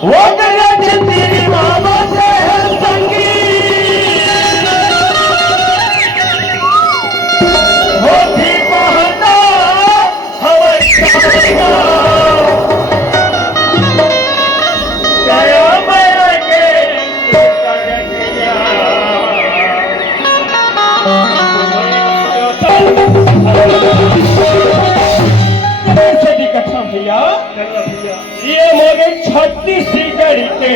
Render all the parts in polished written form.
वो गया तेरी मामा से संगी होती पहना हवाई दया माया के कथा भैया ये मोगे 36 सीटर के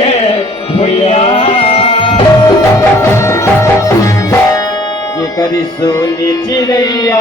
भैया ये करी सोनी चिड़ैया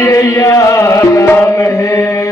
चिड़ैया नाम है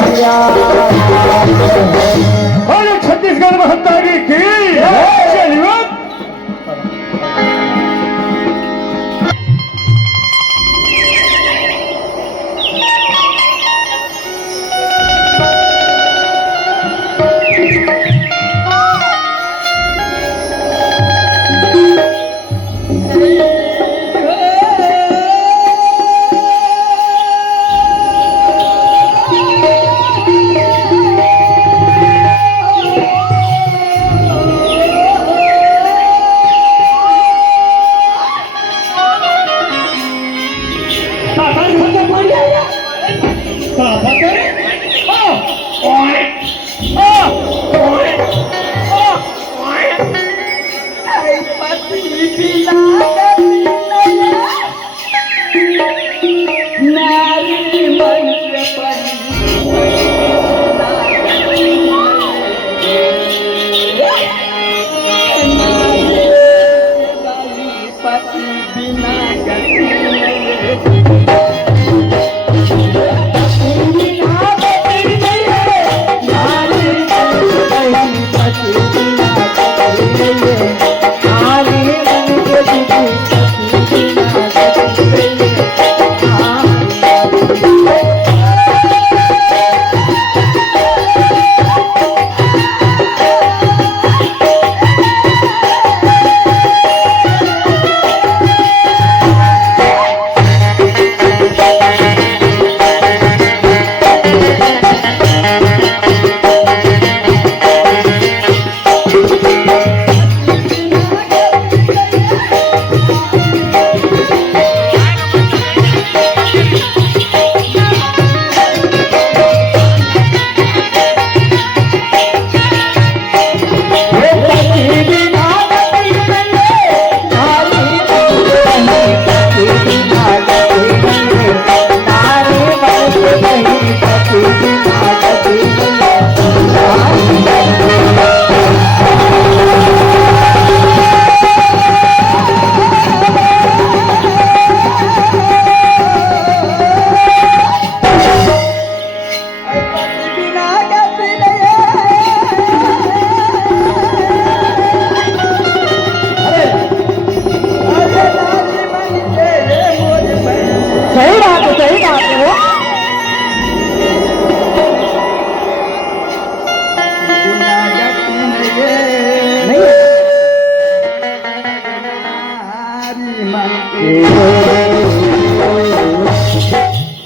मैया और छत्तीसगढ़ महंतारी की चलिए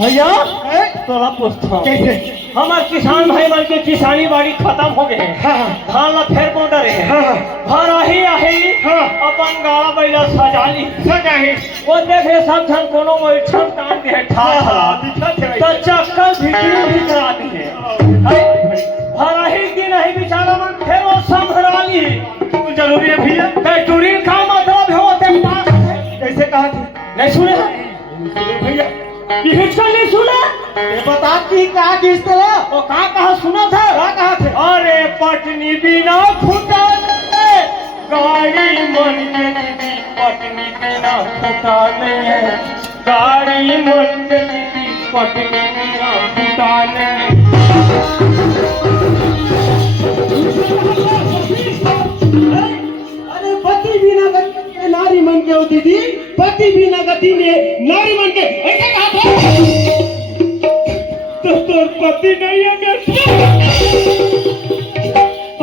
भैया तोरा पूछता कैसे हमार किसान भाई मन के किसानी बाड़ी खत्म हो गए हैं। हाँ धान ला फेर बोंडा रहे हैं। हाँ घर आही आही हाँ अपन गाड़ा बैला सजाली सजाही वो देखे सब जन कोनो मोइठन टांग दे ठाठा तो चक्कर भीतरी भी करा दी है घर आही दिन आही बेचारा मन फेर वो संभराली जरूरी है भैया टूरी का मतलब है होते पास कैसे कहा थी नहीं सुने भैया हिचका नहीं सुना ये बता की कहा किस तरह वो कहा सुना था क्या कहा थे अरे पटनी बिना फूटा गाड़ी मन के दीदी पटनी बिना फूटा गाड़ी मन के दीदी पटनी बिना फूटा अरे पति बिना गति में नारी मन के होती थी पति बिना गति में नारी मन के ऐसे कहा था तो तोर पति नहीं है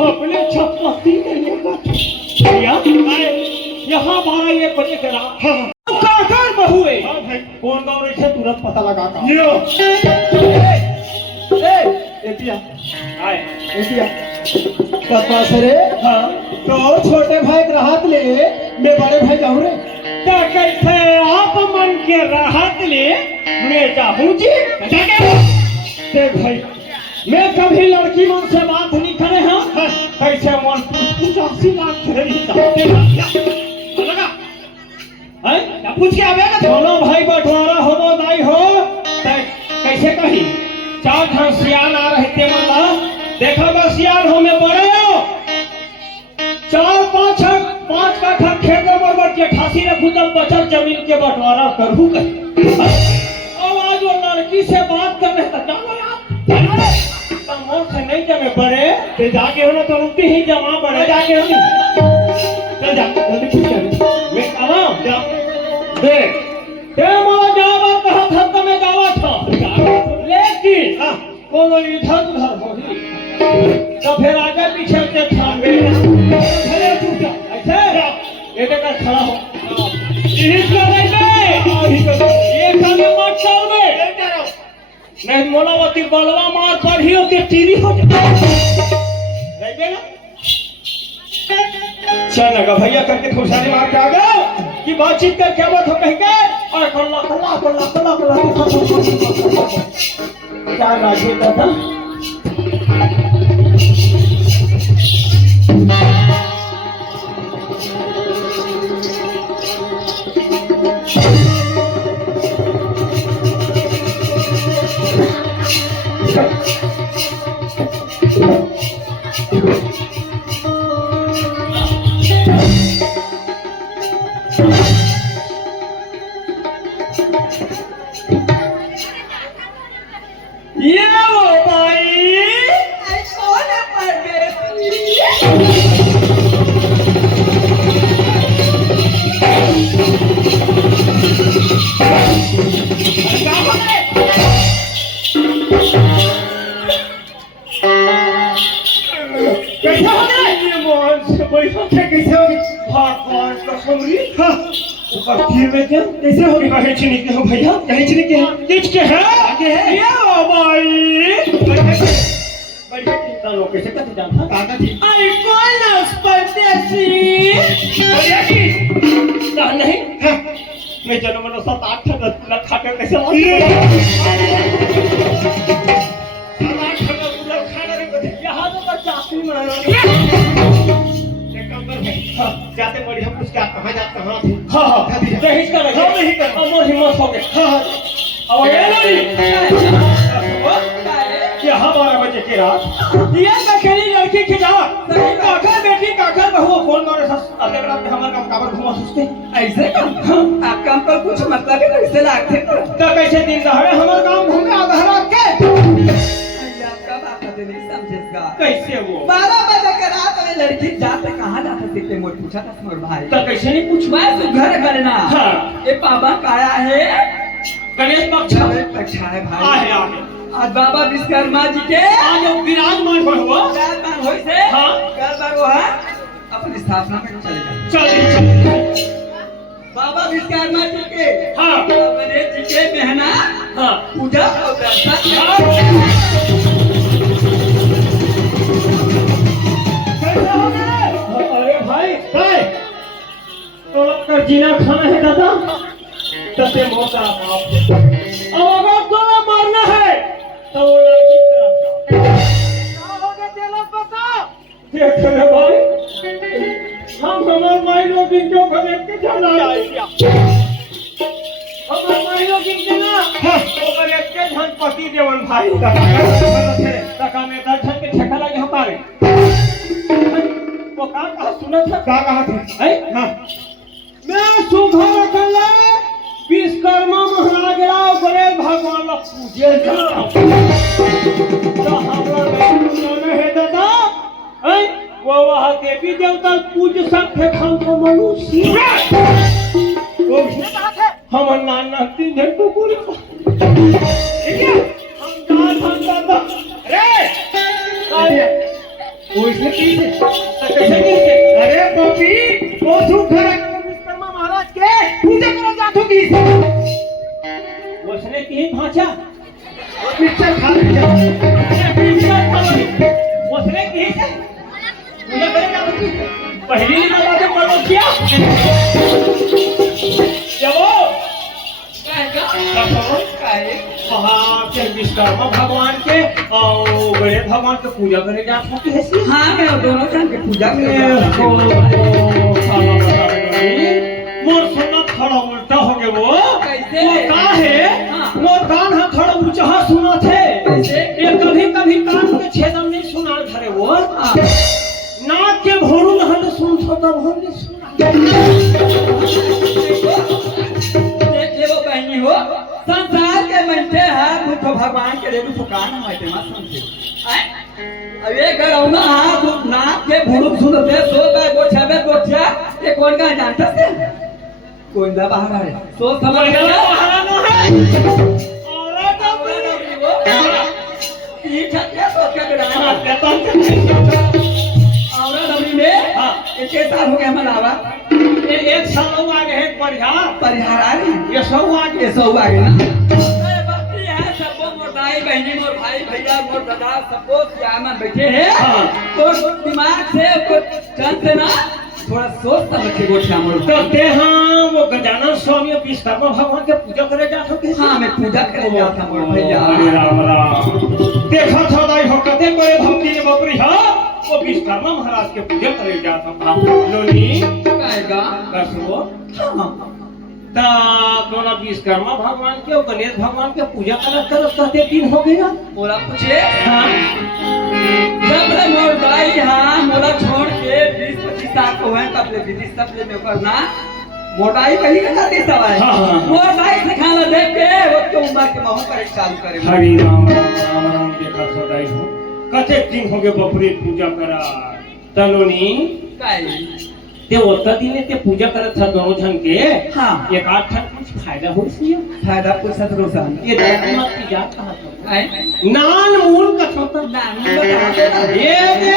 अपने छपति नहीं है भैया यहाँ बारह एक बजे करा काकर बहुए कौन गाँव रहे थे तुरंत पता लगा का यो एतिया आए एतिया कपास रे हाँ तो छोटे भाई के राहत ले मैं बड़े भाई जाऊँ रे तो कैसे आप मन के राहत ले मैं जाऊँ जी देख भाई मैं कभी लड़की मन से बात नहीं करे हैं कैसे मन पूछासी लाख लगा है पूछ के आवेगा दोनों भाई बंटवारा हो नहीं हो कैसे कही चार ठान सियान आ रहे थे मतलब देखो बस सियान हो में बड़े हो चार पांच काठा खेत बरबर के ठासी ने खुद बचल जमीन के बंटवारा करूँ अब आज वो लड़की से बात कर रहे थे में बड़े ते जाके हो ना तो तुम ही जमा बड़े जाके हो चल जा जल्दी खींच के मैं कहा जा दे ते मोला जावा कहा था तो मैं जावा था लेकिन हाँ कोनो इधर उधर होगी तो फिर आगे पीछे के थामे चले तू जा ऐसे ये देखा खड़ा हो यही कर ये काम मत चल बे नहीं मोलावती बलवा मार पड़ी होती टीवी हो जाए ना चल लगा भैया करके थोड़ी मार के आ गया कि बातचीत कर क्या बात हो कहीं के और कल्ला कल्ला कल्ला कल्ला कल्ला क्या राजे दादा ये वो भाई कैसे हो गए ये मोहन से पैसा कैसे हो गए भगवान कसम री ऊपर फिर में क्या कैसे हो गई कहीं चीनी के हो भैया कहीं चीनी के किच के है आगे है ये ओ भाई बढ़िया चिंता लो कैसे कैसे जानता काका जी अरे कौन ना परदेसी बढ़िया की ना नहीं मैं जन्म में 7-8 लाख खा के कैसे यहाँ तो चाकरी में जाते बढ़िया पूछ के आप कहाँ जाते कहाँ थे हाँ हाँ नहीं कर रहे नहीं कर और हिम्मत हो गए हाँ हाँ अब ये नहीं क्या 12 बजे की रात ये अकेली लड़की की जा काका बेटी काका बहू कौन मारे अगर रात में हमारे काम काबर घुमा सुस्ते ऐसे काम आप काम पर कुछ मतलब है कैसे लागते तो कैसे दिन दहाड़े हमारे काम घूमे आधा रात के आपका बाप तो नहीं समझेगा कैसे वो 12 बजे के रात में लड़की जाते कहाँ जाते सीखते मोर पूछा था मोर भाई तो कैसे नहीं पूछ मैं तो घर करना हाँ ये पापा काया है गणेश पक्ष अच्छा है भाई आहे आहे आज बाबा विश्वकर्मा जी के आज विराजमान हुआ विराजमान होई से हाँ कल बार वो है अपनी स्थापना में चले जाए चल बाबा विश्वकर्मा जी के हाँ गणेश जी के बहना हाँ पूजा और दर्शन कैसे हो गए अरे भाई तो कर जीना खाना है दादा तसे मौका बाप अब अगर तुम्हें मारना है तो वो लड़की क्या होगा तेरा पता देख रहे भाई हम हमारे माई लोग इनको खरीद के जाना हमारे माई लोग इनके ना वो खरीद के धन पति देवन भाई तका में दर्शन के ठेका लगे हमारे वो कहा सुना था कहाँ थे हाँ मैं सुबह रखल विश्वकर्मा महाराज राव गणेश भगवान ला पूजे तो हमरा नहीं है दादा वो वहाँ देवी देवता पूज सकते हम तो मनुष्य वो हम नाना 3 दिन को पूरे हम दादा अरे वो इसने की थे कैसे कैसे अरे बॉबी वो सुखर विश्वकर्मा महाराज के पूजा करने जातो की उसने की भाषा पिक्चर खा लिया उसने की से पूजा करने जातो की पहली ही बात पढ़ो क्या जब वहाँ के विश्वकर्मा भगवान के और गणेश भगवान के पूजा करने जाते हैं कैसे हाँ मैं दोनों टाइम की पूजा मोर सुनना थोड़ा उल्टा हो गया वो कैसे? वो का है हाँ। मोर कान है थोड़ा ऊंचा सुना थे कैसे? ये कभी कभी कान के छेदन नहीं सुना धरे वो हाँ। नाक के भोरू हंड सुन तो तब हम नहीं सुना देखे वो बहनी हो संसार के मनते हैं तो भगवान के रेडू तो कान हमारे मत समझे अब ये गरौना हाथ नाक के भुरुक सुनते सो बे गोठ्या ये कौन का जानता से कौन दा बाहर है सो समझ गया महाराना है औरत वो ठीक है क्या सोच के गड़ा औरत अभी में हां ये कैसा हो गया मनावा ये एक साल आगे है परिहार आ रही ये सब आगे ये सब आगे ना अरे बाकी है सबको मोर भाई बहनी मोर भाई भैया मोर दादा सबको यहाँ में बैठे हैं हाँ। तो दिमाग से चल से ना थोड़ा सोच समझ के गोठिया मोर तो ते हाँ वो गजानन स्वामी विश्वकर्मा भगवान के पूजा करे जात हो हाँ मैं पूजा करे जाता मोर भैया अरे राम राम देखा था दाई हो कते बड़े भक्ति ने बपरी हा वो विश्वकर्मा महाराज के पूजा करे जात हो लोनी आएगा कसो हाँ ता दोना विश्वकर्मा भगवान के और गणेश भगवान के पूजा करत कहते दिन हो गया बोला पूछे हाँ जब ले मोर भाई हाँ मोला छोड़ के 20-25 साल को है तब ले दीदी सब ले में करना मोटाई कहीं का जाती सवाल हाँ, हाँ। मोटाई से खाना देख के वो तो उम्र के महू करे चालू करे हरि राम राम राम देखा सदाई हो कते दिन हो गए बपरी पूजा करा तलोनी काई ते ओता दिने ते पूजा करत था दोनों जन के हाँ एक आठ ठन कुछ फायदा हो सिया फायदा पूछत रोसान ये दादी मत की जात कहा तो आई नान मूल कथो तो ना मुझे ये दे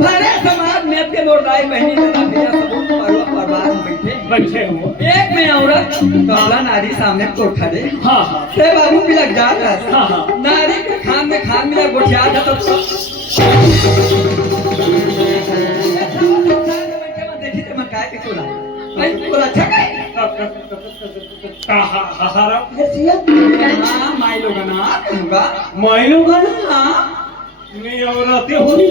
भरे समाज में के मोटाई बहनी दादा भैया सब परिवार बैठे बैठे हो एक में औरत काला नारी सामने कोठा दे हाँ हाँ ते बाबू भी लग जा रहा हाँ, हाँ। नारी के खान में खान मिला गोठिया था तो देखी ते मैं काय के तोला नहीं तोला अच्छा काय कहा हहारा कैसिया हां माई लोग ना कहूंगा माइलो गन हां मैं औरतें हुई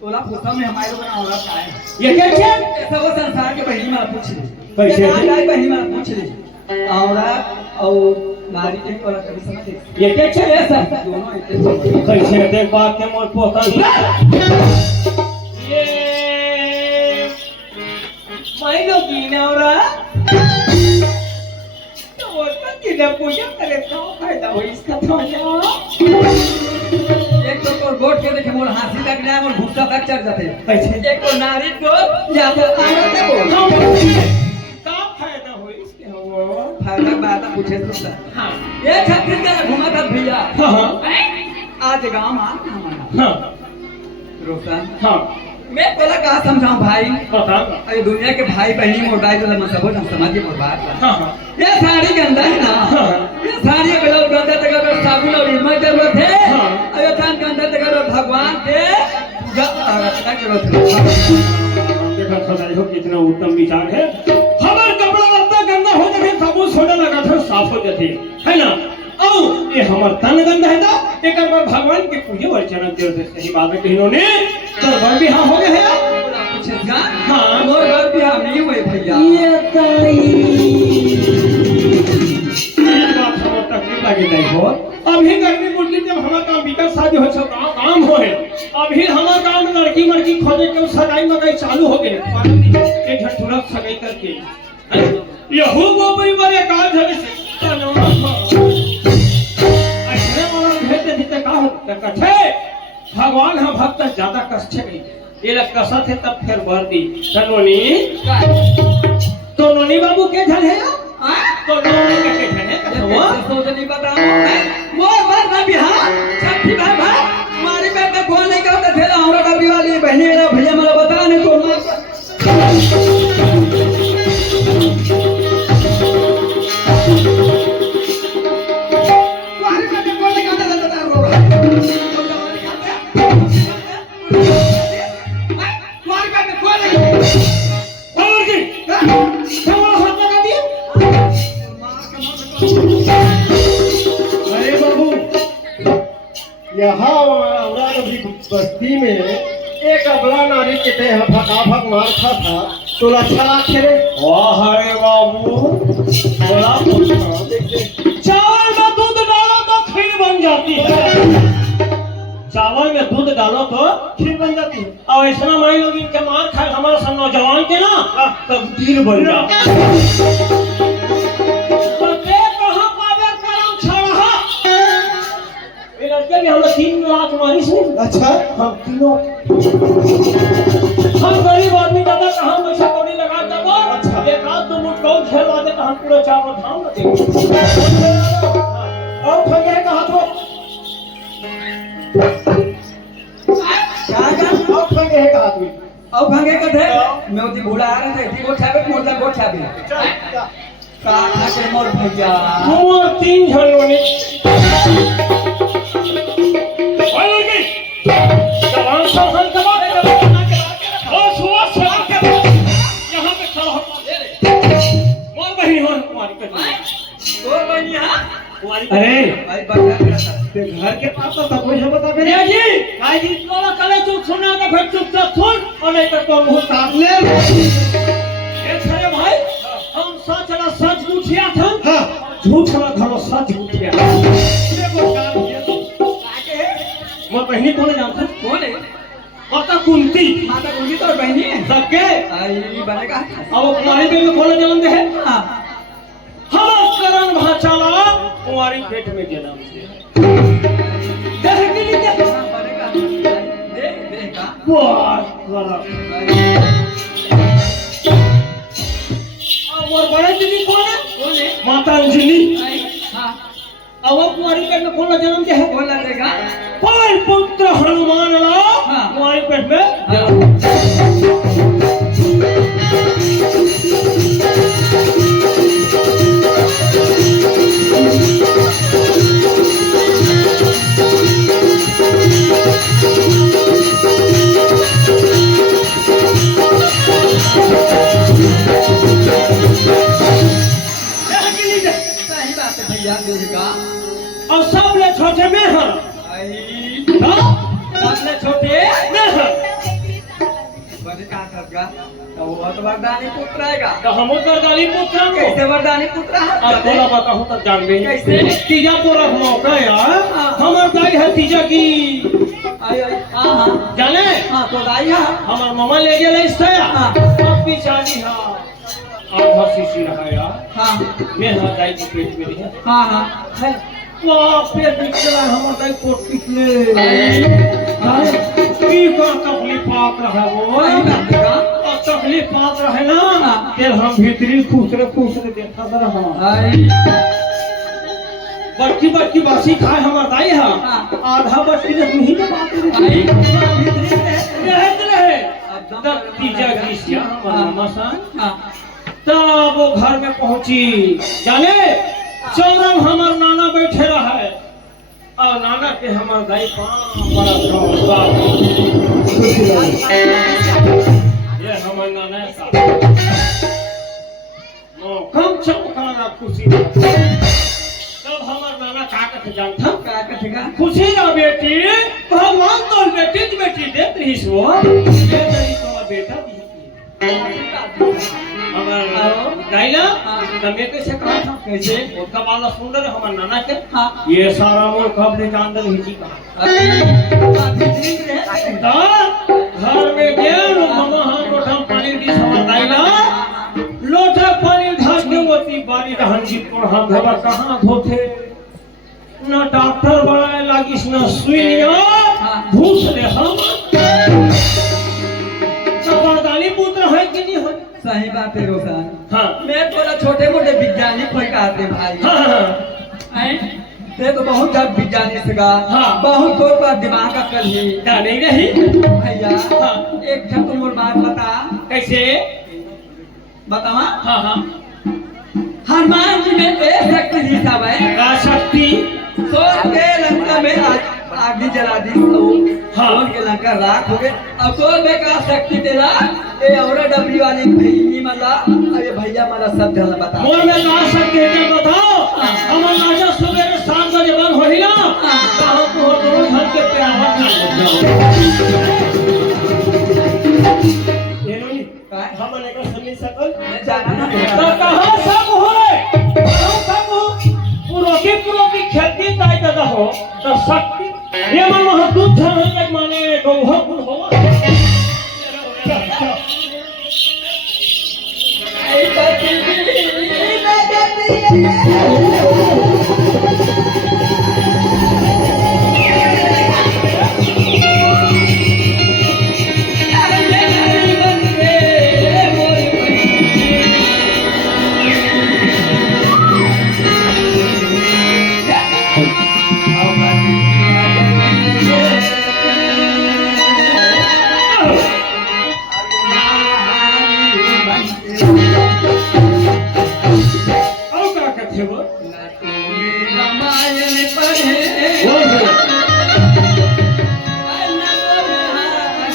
तोला पूछा मैं हमारे लोग ना औरत आए ये कैसे ऐसा वो संसार के बहनी में पूछ ली कैसे? ये बहनी में पूछ ली औरत और नारी के औरत कभी समझ ये कैसे ऐसा दोनों एक कैसे देख बात के मोर पोता ये माइलो की नौरा तो वो तो पूजा करे तो फायदा हो इसका तो एक तो गोट के देखे मोर हाथी लग जाए मोर भूसा तक चढ़ जाते कैसे एक तो नारी को या तो औरत को का फायदा हो इसके हो फायदा बात पूछे तो हाँ ये छत्तीसगढ़ घुमा था भैया हाँ आज गांव में हमारा हाँ रोशन हाँ मैं बोला कहा समझाऊं भाई बता अरे दुनिया के भाई बहनी मोटाई तो मैं सब हम समझ के बात हाँ हाँ ये साड़ी गंदा है ना ये साड़ी अगर गंदा तक अगर साबुन और इल्मा जरूरत है हाँ। अगर थान गंदा तक अगर भगवान के पूजा अर्चना जरूरत है देखा सदाई हो कितना उत्तम विचार है हमार कपड़ा लत्ता गंदा हो जाते साबुन सोडा लगा था साफ हो जाते है ना और ये हमार तन गंदा है तो एक बार भगवान के पूजा अर्चना करते सही बात है इन्होंने तो घर भी हाँ हो गए है कुछ इसका हाँ। मोर घर भी हम नहीं हुए भैया ये बात हमर तकलीफ लगे नहीं हो अभी गर्मी मुर्गी जब हमार काम बिका शादी हो सब काम हो है अभी हमार गांव में लड़की मड़की खोजे के सगाई मगाई चालू हो गए एक झटुरा सगाई करके यहू वो परिवार काज है ऐसे वाला भेज देते का होता कथे भगवान हम भक्त ज्यादा कष्ट है ये लग कसत है तब फिर भर दी तनोनी तो नोनी बाबू के झल है तो नोनी के झल है वो सोचनी बताओ मोर बात ना बिहार छठी भाई भाई हमारी पेट में कौन नहीं करता थे हमरा डबरी वाली बहनी मेरा भैया मला बता नहीं तो अरे बाबू यहाँ बस्ती में एक अबला नारी के ते भगाभग मार खा था तो अच्छा लाखे रे वाह रे बाबू बड़ा चावल में दूध डालो तो खीर बन जाती है चावल में दूध डालो तो खीर बन जाती है और ऐसा माई लोग इनके मार खाए हमारा सब नौजवान के ना तब तीर बन जाता अच्छा हम तीनों हम गरीब आदमी दादा कहाँ पैसा कौड़ी लगा देबो अच्छा। एक आध दो मुठ कौन खेलवा दे हम पूरा चावल धाम न देबो और खंगे का हाथ हो और खंगे का हाथ में अब भागे का थे मोती बूढ़ा आ रहे थे दी वो छाबे मोटा वो छाबे का के मोर भैया मोर तीन झलो ने बोल लगी जवान शासन कमा दे और सुबह सलाम के यहां पे खड़ा हो मोर बहन हो तुम्हारी कर तो भैया अरे भाई बड़ा करता ते घर के पास तो सब कुछ बता मेरे भैया जी आज जी तोला कले चुप सुना तो फिर चुपचाप सुन और नहीं तो तुम मुंह काट ले ये छरे भाई हम सच ना सच झूठिया था हां झूठ ना घरो सच झूठिया देखो काम किया मोर बहनी कौन जानता कौन है माता कुंती माता कुंती तो बहनी है सबके आई बनेगा अब कुमारी पे में कौन जन्म दे है हां हम करण भाचाला कुमारी पेट में जन्म से देख के लिए बनेगा दे का वाह वाह और बड़े दीदी कौन है माता अंजलि हां अब कुमारी पेट में कौन जन्म दे है कौन लगेगा पवन पुत्र हनुमान ला हाँ। कुमारी पेट में जन्म सही बात है भैया दुर्गा और सब ले छोटे में हैं आई हाँ? सबले छोटे में हैं बड़े का करगा तो वो तो वरदानी पुत्र आएगा तो हम उधर गाली पुत्र हैं कैसे वरदानी पुत्र है अब तोला बताऊं तब जान गई कैसे? तीजा तो रखना का यार हाँ। हमार गाय है तीजा की आई आई हां हां जाने हां तो गाय है हमार मामा ले गेले इससे हाँ। अब पिछाड़ी हां आधा शीशी रहा यार हां मैं हां गाय की पेट में रही है हां हां है वाह पेट निकला हमार गाय कोट पिछले हां की का तकलीफ पात रहा वो सही बात है का और तकलीफ पात रहे ना हाँ। फिर हम भीतरी खुश रे देखा रहा आई बच्ची बच्ची बासी खाए हमार दाई है हाँ। आधा बच्ची ने नहीं ना बात आई भीतरी में रहत रहे अब तब तीजा गीसिया हमार मसान हां तब वो घर में पहुंची जाने चौरम हमार नाना बैठे रहा है और नाना के हमार दाई बड़ा धौला ये हमार नाना का कम चमकाना खुशी तब हमार नाना का कहते जानता का कथेगा खुशी ना बेटी भगवान तो बेटी देत रही सो ये नहीं तो बेटा दी हमार गाइला तमे कैसे कहा था कैसे उसका वाला सुंदर हमार नाना के हां ये सारा मोर कब ले जानदल हिची का भीतरी में दा घर में गेल मामा हम लोटा पानी दी हमार गाइला लोटा पानी ढाल के मोती बारी रहन जी को हम धबा कहां धोथे ना डॉक्टर बनाए लागिस ना सुइया घूस ले हम सबरदानी पुत्र है कि नहीं है सही बात है रोशन हां मैं थोड़ा छोटे मोटे वैज्ञानिक कोई कहते भाई हां हैं ते तो बहुत ज्यादा वैज्ञानिक सगा हाँ। बहुत थोड़ का दिमाग का कल ही क्या नहीं रही भैया हाँ। एक ठन तुम और बात बता कैसे बतावा हां हां हनुमान जी में एक शक्ति थी सब है का शक्ति सोच के लंका में आग जला दी तो हाँ। सोच के लंका राख हो गए अब सोच में का शक्ति तेरा ये और डबली वाली भैया मला अरे भैया मला सब जला बता मोर में का शक्ति है बताओ हमर राजा सवेरे 7 बजे बंद होई ना कहां को दोनों घर के प्यावर ना लग जाओ ये नहीं हम लेकर समझ सकल मैं जाना ना तो कहां सब हो रे कहां सब हो पूरो की खेती ताई दादा हो तो शक्ति ये मन वहां दूध धन तक माने गौह गुण हो आई बात रामायण पढ़े बोल रे।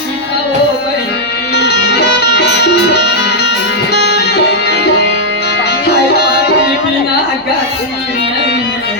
गीता हो गई बिना गति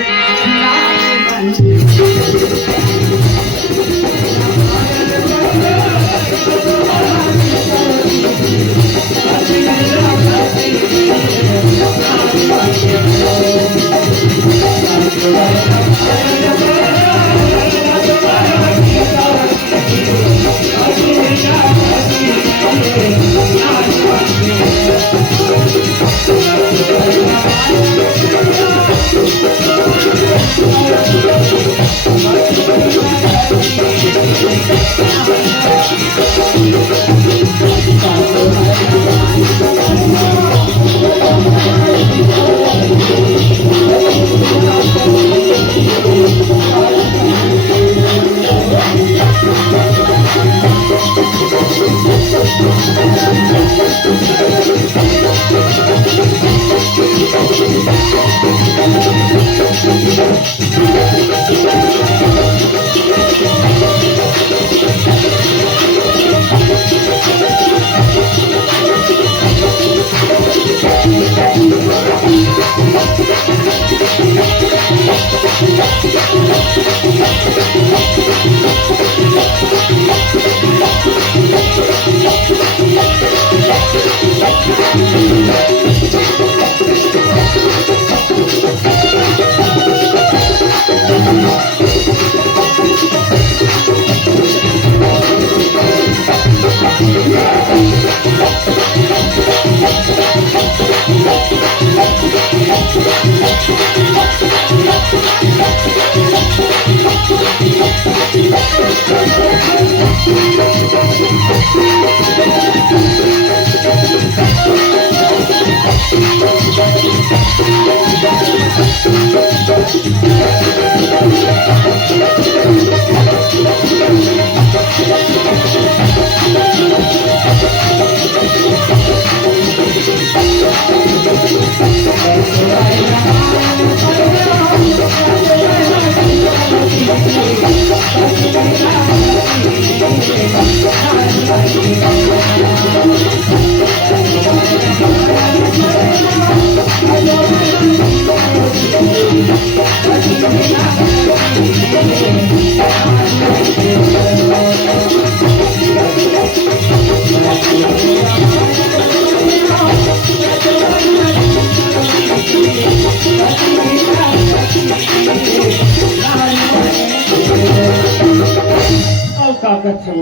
कागज छो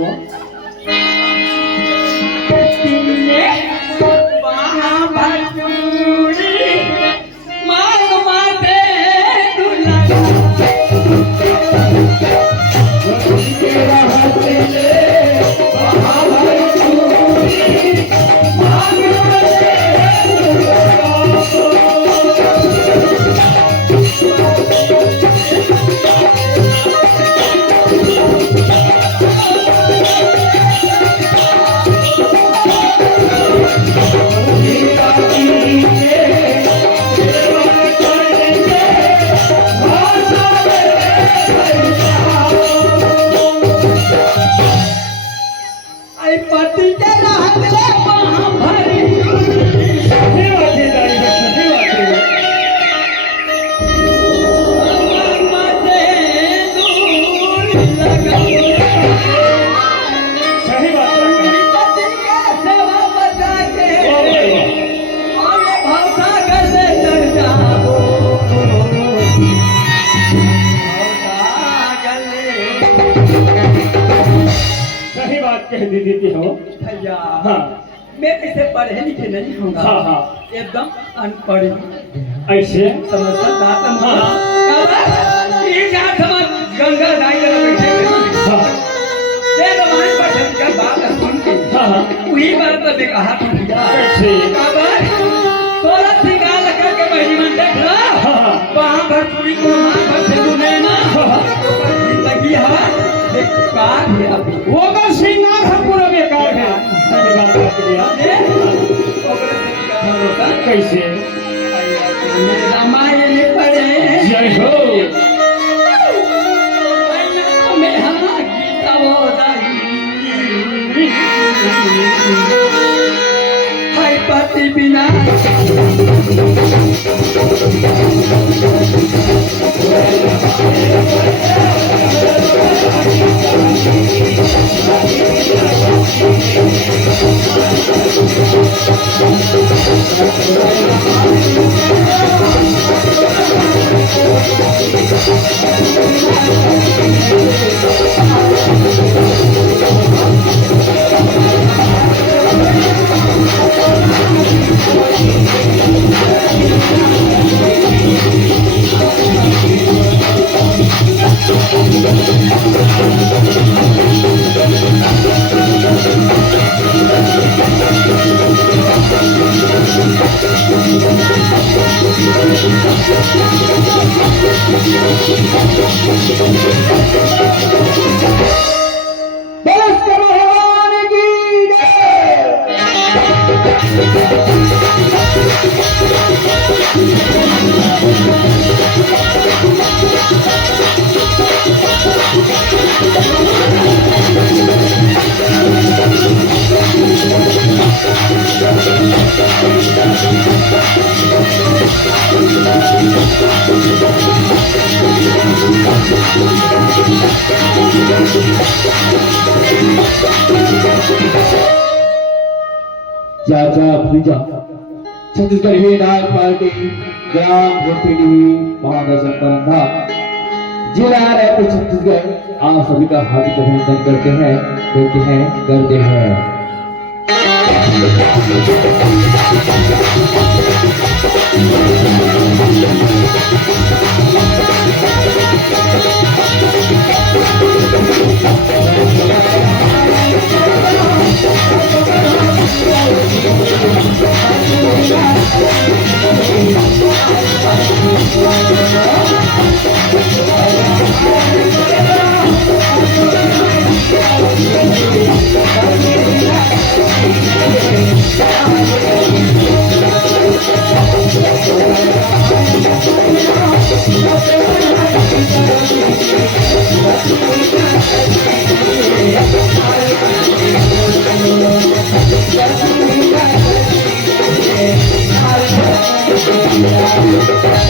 कह दी देती हो भैया हाँ मैं कैसे पढ़े लिखे नहीं होगा हाँ हाँ एकदम अनपढ़ ऐसे समझता बात हाँ ठीक है समझ गंगा दाई कर बैठे हाँ ये रवान पढ़न का बात सुन के हाँ हाँ वही बात तो मैं कहा था भैया कैसे काबर 16 सिंगार लगा के बहनी मन देख ला हाँ वहां भर पूरी को मां भर से तू नहीं ना लगी है बेकार है अभी वो का श्रृंगार है पूरा बेकार है सही बात कर दिया कैसे रामायण पढ़े जय हो चाचा भतीजा छत्तीसगढ़ ही नाग पार्टी ग्राम घोषणी महादर्शन परंधा जिला रायपुर छत्तीसगढ़ आप सभी का हार्दिक अभिनंदन करते हैं Thank you.